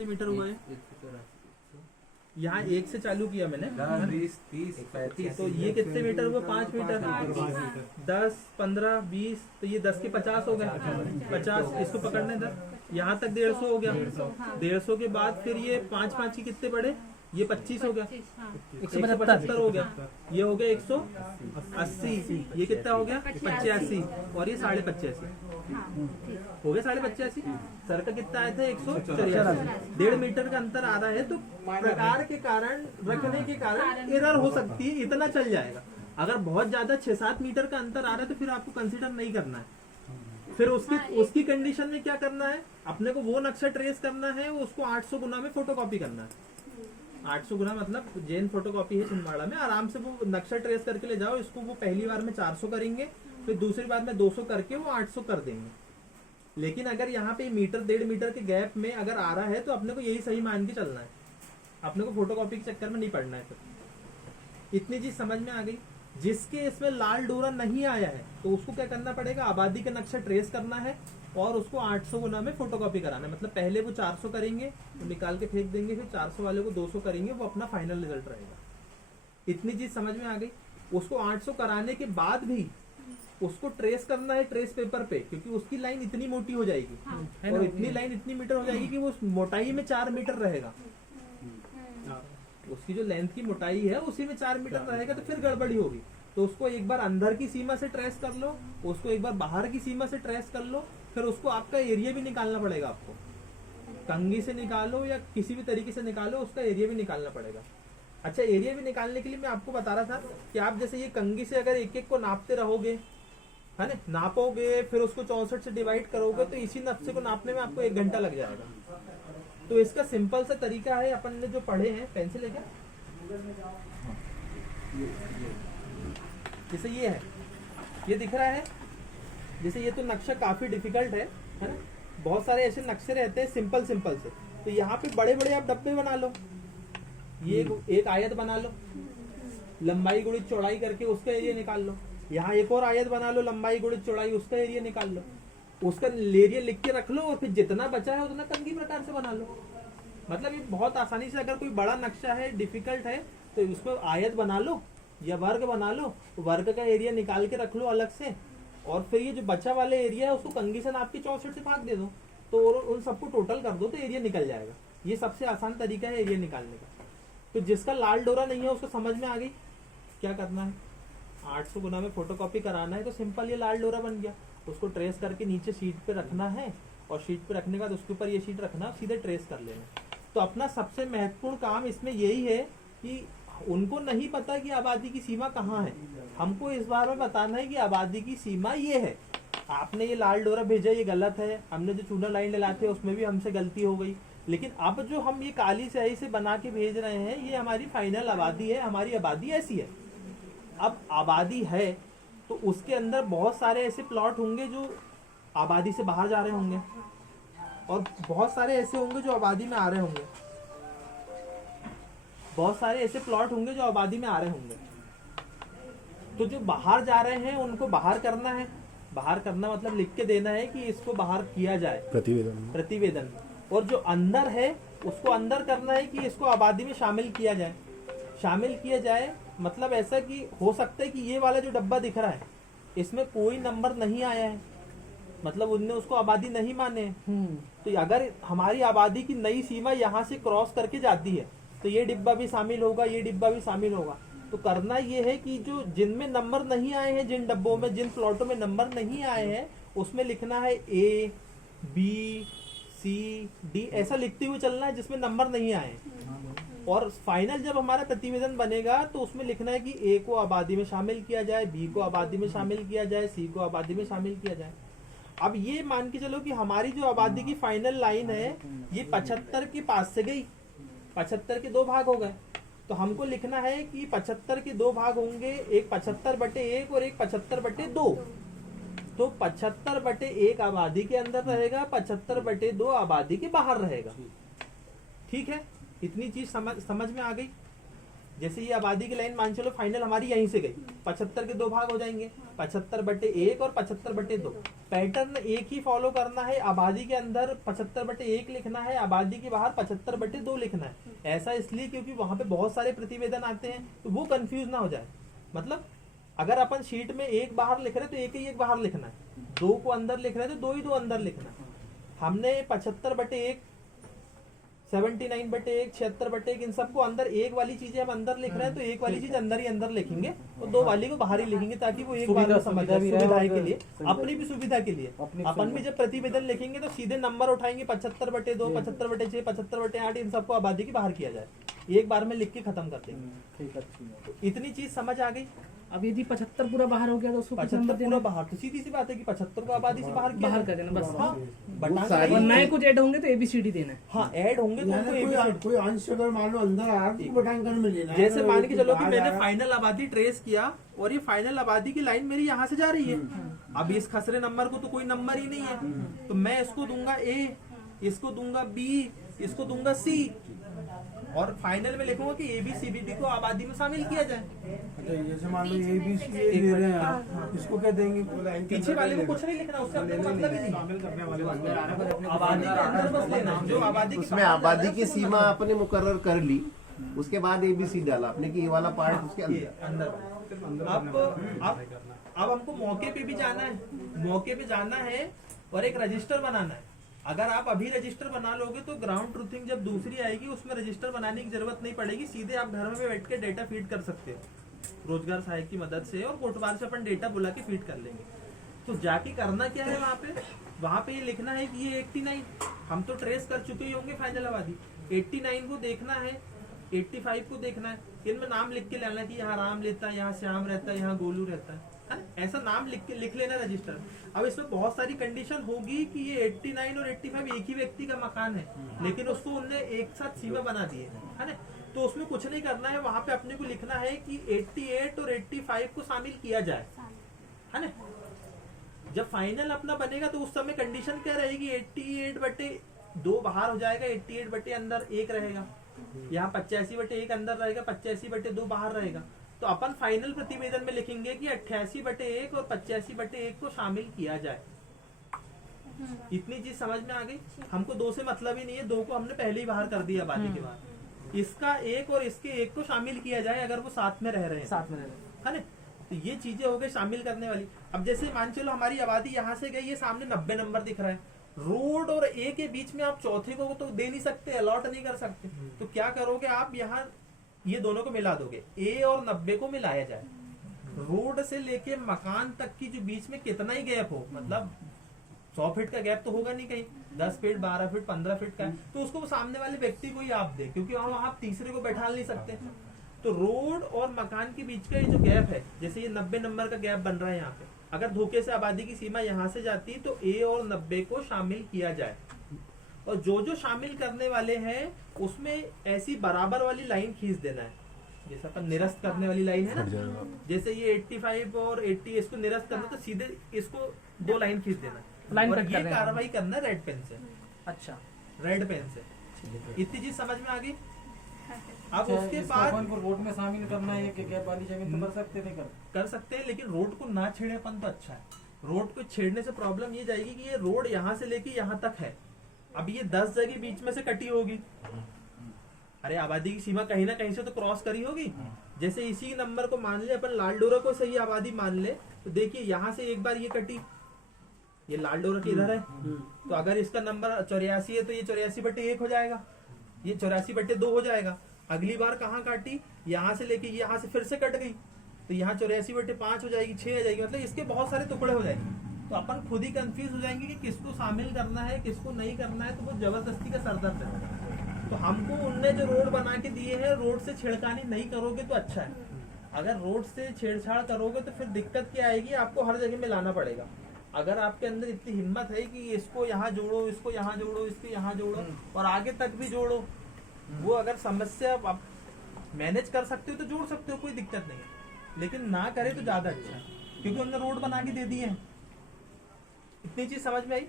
कितने मीटर हुआ है? यहाँ 1 से चालू किया मैंने, 20, 30, 35, तो ये कितने मीटर हुए? 5 मीटर। 10, 15, 20, तो ये 10 के 50 हो गए। 50 इसको पकड़ने दर, यहाँ तक 150 हो गया। 150 के बाद फिर ये 5 के कितने बढ़े? ये 25 हो गया, 175 हो गया, ये हो गया 180, ये कितना हो गया? 85, और ये 85.5 हो गया। 85.5 सर का कितना आया था? 184। 1.5 मीटर का अंतर आ रहा है, तो प्रकार के कारण, रखने के कारण एरर हो सकती है, इतना चल जाएगा। अगर बहुत ज्यादा 6-7 मीटर का अंतर आ रहा है तो फिर आपको कंसिडर नहीं करना है। फिर उसकी कंडीशन में क्या करना है? अपने को वो नक्शा ट्रेस करना है, उसको 800 गुना में फोटोकॉपी करना है। 800 गुना मतलब जैन फोटोकॉपी है छिंदवाड़ा में, आराम से वो नक्शा ट्रेस करके ले जाओ। इसको वो पहली बार में 400 करेंगे, फिर दूसरी बार में 200 करके वो 800 कर देंगे। लेकिन अगर यहाँ पे मीटर 1.5 मीटर के गैप में अगर आ रहा है तो अपने को यही सही मान के चलना है, अपने को फोटोकॉपी के चक्कर में नहीं पड़ना है। फिर इतनी चीज समझ में आ गई। जिसके इसमें लाल डोरा नहीं आया है तो उसको क्या करना पड़ेगा? आबादी का नक्शा ट्रेस करना है और उसको 800 गुना में फोटोकॉपी कराना है। मतलब पहले वो 400 करेंगे तो निकाल के फेंक देंगे, फिर 400 वाले को 200 करेंगे, वो अपना फाइनल रिजल्ट रहेगा। इतनी चीज समझ में आ गई। उसको 800 कराने के बाद भी उसको ट्रेस करना है ट्रेस पेपर पे, क्योंकि उसकी लाइन इतनी मोटी हो जाएगी, है और इतनी लाइन इतनी मीटर हो जाएगी कि वो मोटाई में 4 मीटर रहेगा। उसकी जो लेंथ की मोटाई है उसी में 4 मीटर रहेगा, तो फिर गड़बड़ी होगी। तो उसको एक बार अंदर की सीमा से ट्रेस कर लो, उसको एक बार बाहर की सीमा से ट्रेस कर लो, फिर उसको आपका एरिया भी निकालना पड़ेगा। आपको कंघी से निकालो या किसी भी तरीके से निकालो, उसका एरिया भी निकालना पड़ेगा। अच्छा, एरिया भी निकालने के लिए मैं आपको बता रहा था कि आप जैसे ये कंघी से अगर एक एक को नापते रहोगे, है ना, नापोगे, फिर उसको 64 से डिवाइड करोगे, तो इसी नक्शे को नापने में आपको 1 घंटा लग जाएगा। तो इसका सिंपल सा तरीका है, अपन ने जो पढ़े हैं, पेंसिल है क्या? जैसे ये है, ये दिख रहा है, जैसे ये तो नक्शा काफी डिफिकल्ट है ना। बहुत सारे ऐसे नक्शे रहते हैं सिंपल से। तो यहाँ पे बड़े बड़े आप डब्बे बना लो, ये एक आयत बना लो, लंबाई गुणित चौड़ाई करके उसका एरिया निकाल लो। यहाँ एक और आयत बना लो, लंबाई गुणित चौड़ाई, उसका एरिया निकाल लो। उसका एरिया लिख के रख लो, और फिर जितना बचा है उतना कंघी प्रकार से बना लो। मतलब ये बहुत आसानी से, अगर कोई बड़ा नक्शा है, डिफिकल्ट है, तो उसको आयत बना लो या वर्ग बना लो, वर्ग का एरिया निकाल के रख लो अलग से, और फिर ये जो बचा वाले एरिया है उसको कंघी से नाप के 64 से भाग दे दो, तो उन सबको टोटल कर दो, तो एरिया निकल जाएगा। ये सबसे आसान तरीका है एरिया निकालने का। तो जिसका लाल डोरा नहीं है उसको समझ में आ गई क्या करना है? 800 गुना में फोटोकॉपी कराना है, तो सिंपल ये लाल डोरा बन गया। उसको ट्रेस करके नीचे शीट पे रखना है, और शीट पे रखने के बाद उसके ऊपर ये शीट रखना, सीधे ट्रेस कर लेना। तो अपना सबसे महत्वपूर्ण काम इसमें यही है कि उनको नहीं पता कि आबादी की सीमा कहाँ है, हमको इस बार में बताना है कि आबादी की सीमा ये है। आपने ये लाल डोरा भेजा, ये गलत है, हमने जो चूना लाइन डलाते हैं उसमें भी हमसे गलती हो गई, लेकिन अब जो हम ये काली स्याही से बना के भेज रहे हैं, ये हमारी फाइनल आबादी है। हमारी आबादी ऐसी है। अब आबादी है तो उसके अंदर बहुत सारे ऐसे प्लॉट होंगे जो आबादी से बाहर जा रहे होंगे, और बहुत सारे ऐसे होंगे जो आबादी में आ रहे होंगे। बहुत सारे ऐसे प्लॉट होंगे जो आबादी में आ रहे होंगे। तो जो बाहर जा रहे हैं उनको बाहर करना है। बाहर करना मतलब लिख के देना है कि इसको बाहर किया जाए, प्रतिवेदन। और जो अंदर है उसको अंदर करना है कि इसको आबादी में शामिल किया जाए। शामिल किया जाए मतलब ऐसा कि हो सकता है कि ये वाला जो डब्बा दिख रहा है इसमें कोई नंबर नहीं आया है, मतलब उनने उसको आबादी नहीं माने। तो अगर हमारी आबादी की नई सीमा यहाँ से क्रॉस करके जाती है तो ये डिब्बा भी शामिल होगा, ये डिब्बा भी शामिल होगा। तो करना ये है कि जो जिनमें नंबर नहीं आए हैं, जिन डब्बों में, जिन प्लॉटों में नंबर नहीं आए हैं, उसमें लिखना है A, B, C, D, ऐसा लिखते हुए चलना है जिसमें नंबर नहीं आए। और फाइनल जब हमारा प्रतिवेदन बनेगा तो उसमें लिखना है कि A को आबादी में शामिल किया जाए, B को आबादी में शामिल किया जाए, C को आबादी में शामिल किया जाए। अब ये मान के चलो कि हमारी जो आबादी की फाइनल लाइन है ये 75 के पास से गई, 75 के 2 भाग हो गए। तो हमको लिखना है कि 75 के 2 भाग होंगे, एक 75/1 और एक 75/2। तो 75/1 आबादी के अंदर रहेगा, 75/2 आबादी के बाहर रहेगा। ठीक है, इतनी चीज समझ में आ गई। जैसे ये आबादी की लाइन मान चलो फाइनल हमारी यहीं से गई, 75 के 2 भाग हो जाएंगे, 75/1 और 75/2। पैटर्न एक ही फॉलो करना है, आबादी के अंदर 75/1 लिखना है, आबादी के बाहर 75/2 लिखना है। ऐसा इसलिए क्योंकि वहां पे बहुत सारे प्रतिवेदन आते हैं, तो वो कंफ्यूज ना हो जाए। मतलब अगर अपन शीट में 1 बाहर लिख रहे हैं तो 1 ही 1 बाहर लिखना है, 2 को अंदर लिख रहे हैं तो 2 ही 2 अंदर लिखना है। हमने 75/1, 79/1, 76/1 इन सबको अंदर एक वाली चीजें हम अंदर लिख रहे हैं तो एक वाली चीज अंदर ही अंदर लिखेंगे और 2 वाली को बाहर ही लिखेंगे, ताकि वो एक बार में समझ जाए, सुविधा के लिए, अपनी भी सुविधा के लिए। अपन भी जब प्रतिवेदन लिखेंगे तो सीधे नंबर उठाएंगे 75/2, 75/6, 75/8, इन सबको आबादी की बाहर किया जाए, एक बार में लिख के खत्म कर देंगे। इतनी चीज समझ आ गई। अब यदि 75 पूरा बाहर हो गया तो उसको कितना 75 नंबर पूरा देना? बाहर, तो सीधी सी बात है कि 75 को आबादी से बाहर बाहर कर देना बस। हाँ, और नए कुछ ऐड होंगे तो ABCD देना है। हाँ ऐड होंगे तो उनको ABCD। कोई अंश अगर मान लो अंदर आ रहा है तो बटांकन में लेना है। जैसे मान के चलो कि बाहर मैंने आ रहा है। फाइनल आबादी ट्रेस किया और ये फाइनल आबादी की लाइन मेरी यहाँ से जा रही है। अब इस खसरे नंबर को तो कोई नंबर ही नहीं है, तो मैं इसको दूंगा A, इसको दूंगा B, इसको दूंगा C, और फाइनल में लिखूंगा कि ABCD को आबादी में शामिल किया जाए। अच्छा, जैसे मान लो ABC दे रहे हैं आप, इसको क्या देंगे? पीछे वाले को कुछ नहीं लिखना, उसका कोई मतलब ही नहीं, आबादी के अंदर बस लेना जो आबादी की उसमें आबादी की सीमा आपने मुकर्रर कर ली, उसके बाद ABC डाला आपने कि ये वाला पार्ट उसके अंदर। अब हमको मौके पे भी जाना है, मौके पे जाना है और एक रजिस्टर बनाना है। अगर आप अभी रजिस्टर बना लोगे तो ग्राउंड ट्रूथिंग जब दूसरी आएगी उसमें रजिस्टर बनाने की जरूरत नहीं पड़ेगी, सीधे आप घर में बैठ के डेटा फीड कर सकते हो रोजगार सहायक की मदद से, और कोटवार से अपन डेटा बुला के फीड कर लेंगे। तो जाके करना क्या है वहाँ पे ये लिखना है कि ये 89 हम तो ट्रेस कर चुके ही होंगे फाइनल आबादी, 89 को देखना है, 85 को देखना है, इनमें नाम लिख के लेना कि यहाँ राम रहता है, यहाँ श्याम रहता है, यहाँ गोलू रहता है, ऐसा नाम लिख लेना रजिस्टर। अब इसमें बहुत सारी कंडीशन होगी कि ये 89 और 85 एक ही व्यक्ति का मकान है, लेकिन उसको उनने एक साथ सीमा बना दी है ना, तो उसमें कुछ नहीं करना है, वहां पे अपने को लिखना है कि 88 और 85 को शामिल किया जाए, है ना। जब फाइनल अपना बनेगा तो उस समय कंडीशन क्या रहेगी, 88/2 बाहर हो जाएगा, 88 अंदर 1 रहेगा, यहाँ 85/1 अंदर रहेगा, 85/2 बाहर रहेगा। तो अपन फाइनल प्रतिवेदन में लिखेंगे कि 88/1 और 85/1 को शामिल किया जाए। इतनी चीज समझ में आ गई। हमको 2 से मतलब ही नहीं है, 2 को हमने पहले ही बाहर कर दिया आबादी के बाद। इसका 1 और इसके 1 को शामिल किया जाए अगर वो साथ में रह रहे हैं, साथ में रह रहे हैं, है ना। तो ये चीजें हो गई शामिल करने वाली। अब जैसे मान चलो हमारी आबादी यहाँ से गई है, सामने 90 नंबर दिख रहा है, रोड और A के बीच में आप चौथे को तो दे नहीं सकते, अलॉट नहीं कर सकते, तो क्या करोगे आप, यहाँ ये दोनों को मिला दोगे, A और 90 को मिलाया जाए। रोड से लेके मकान तक की जो बीच में कितना ही गैप हो, मतलब 100 फीट का गैप तो होगा नहीं, कहीं 10 फीट, 12 फीट, 15 फीट का है, तो उसको सामने वाले व्यक्ति को ही आप दे, क्योंकि वहां आप तीसरे को बैठा नहीं सकते। तो रोड और मकान के बीच का ये जो गैप है, जैसे ये 90 नंबर का गैप बन रहा है यहाँ पे, अगर धोखे से आबादी की सीमा यहाँ से जाती तो A और 90 को शामिल किया जाए, और जो जो शामिल करने वाले हैं उसमें ऐसी बराबर वाली लाइन खींच देना है, जैसे अपन निरस्त करने वाली लाइन है ना, जैसे ये 85 और 80 इसको निरस्त करना तो सीधे इसको 2 लाइन खींच देना, लाइन और कट कर ये देना। कार्रवाई करना रेड पेन से, अच्छा, रेड पेन से। इतनी चीज समझ में आ गई। अब उसके बाद को रोड में शामिल करना है कि गैप वाली जमीन तो कर सकते नहीं कर सकते हैं, लेकिन रोड को ना छेड़े अपन तो अच्छा है। रोड को छेड़ने से प्रॉब्लम ये जाएगी कि ये रोड यहाँ से लेके यहाँ तक है, अब ये 10 जगह बीच में से कटी होगी, अरे आबादी की सीमा कहीं ना कहीं से तो क्रॉस करी होगी। जैसे इसी नंबर को मान ले अपन लाल डोरा को सही आबादी मान ले, तो देखिए यहाँ से एक बार ये कटी, ये लाल डोरा के इधर है, तो अगर इसका नंबर 84 है तो ये 84/1 हो जाएगा, ये 84/2 हो जाएगा। अगली बार कहाँ काटी, यहाँ से लेके यहाँ से फिर से कट गई, तो यहाँ 84/5 हो जाएगी, 6 हो जाएगी, मतलब इसके बहुत सारे टुकड़े हो जाएंगे। तो अपन खुद ही कंफ्यूज हो जाएंगे कि किसको शामिल करना है किसको नहीं करना है, तो वो जबरदस्ती का सरदर्द है। तो हमको उनने जो रोड बना के दिए हैं, रोड से छेड़खानी नहीं करोगे तो अच्छा है। अगर रोड से छेड़छाड़ करोगे तो फिर दिक्कत क्या आएगी, आपको हर जगह में लाना पड़ेगा। अगर आपके अंदर इतनी हिम्मत है कि इसको यहाँ जोड़ो, इसको यहाँ जोड़ो, इसको यहाँ जोड़ो और आगे तक भी जोड़ो, वो अगर समस्या आप मैनेज कर सकते हो तो जोड़ सकते हो, कोई दिक्कत नहीं है, लेकिन ना करे तो ज्यादा अच्छा है, क्योंकि उन्होंने रोड बना के दे दिए हैं। इतनी चीज समझ में आई।